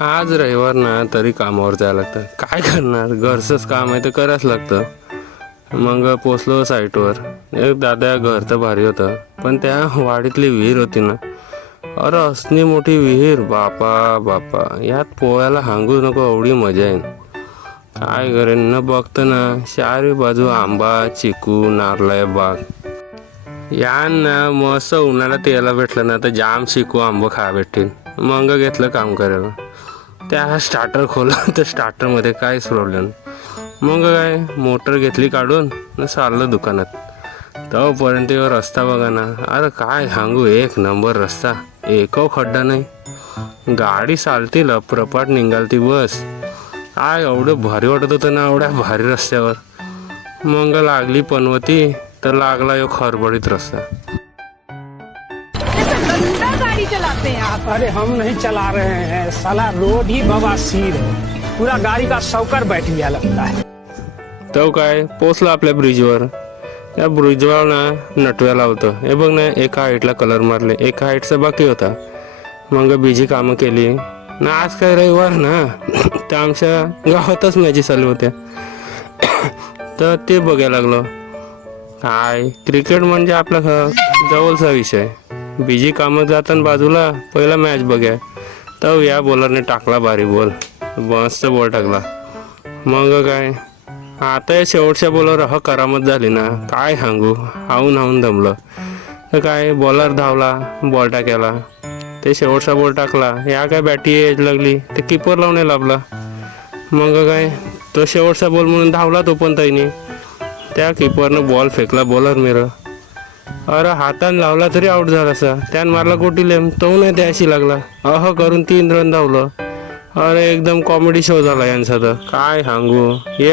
आज रविवार ना तरी कामावर जायला लागतं. काय करणार, घरचंच काम आहे तर करायच लागतं. मग पोचलो साईटवर. एक दादा घर तर भारी होतं, पण त्या वाडीतली विहीर होती ना, अरे असली मोठी विहीर, बापा बापा, यात पोहायला हांगू नको एवढी मजा येईल. काय करेन न बघतं ना, चारी बाजू आंबा, चिकू, नारळ बाग. यांना मस्त उन्हाळ्यात यायला भेटलं ना तर जाम चिकू आंबं खायला भेटतील. मग घेतलं काम करायला. त्या स्टार्टर खोललं तर स्टार्टरमध्ये काहीच प्रॉब्लेम. मग काय मोटर घेतली काढून न चाललं दुकानात. तोपर्यंत रस्ता बघा ना, अरे काय सांगू, एक नंबर रस्ता, एकव खड्डा नाही. गाडी चालती लप्रपाट निघालती बस. काय एवढं भारी वाटत होतं ना एवढ्या भारी रस्त्यावर. मग लागली पनवती तर लागला एक खरबडीत रस्ता. गाड़ी चलाते हैं आप? अरे हम नहीं चला रहे हैं, साला रोड ही बवासीर है, पूरा गाड़ी का शौकर बैठ गया लगता है. तो काय पोचला आपल्या ब्रिजवर. त्या ब्रिजवर ना नटव्या लावतं. हे बघ ना, एका हाईटला कलर मारले, एका हाईटचा बाकी होता. मग बीजी कामं केली ना. आज काय रविवार ना, तर आमच्या गावातच मॅची चालू होत्या. तर ते बघायला लागलो. काय क्रिकेट म्हणजे आपला जवळचा विषय. बीजी कामं जाताना बाजूला पहिला मॅच बघाय. तर या बॉलरने टाकला भारी बॉल, मस्त बॉल टाकला. मग काय आता या शेवटच्या बॉलर करामत झाली ना, काय सांगू, हाऊन दमलं. तर काय बॉलर धावला बॉल टाकायला, ते शेवटचा बॉल टाकला. या काय बॅटी एज लागली ते किपर लावणे लाभला. मग काय तो शेवटचा बॉल म्हणून धावला तो पण ताईने. त्या किपरनं बॉल फेकला बॉलर मिरं. अरे हातान लावला तरी आउट झाला असा. त्यान मारला कोटीलेम, तो नाही त्याशी लागला. करून 3 रन धावलं. अरे एकदम कॉमेडी शो झाला यांचा. तर काय सांगू, हे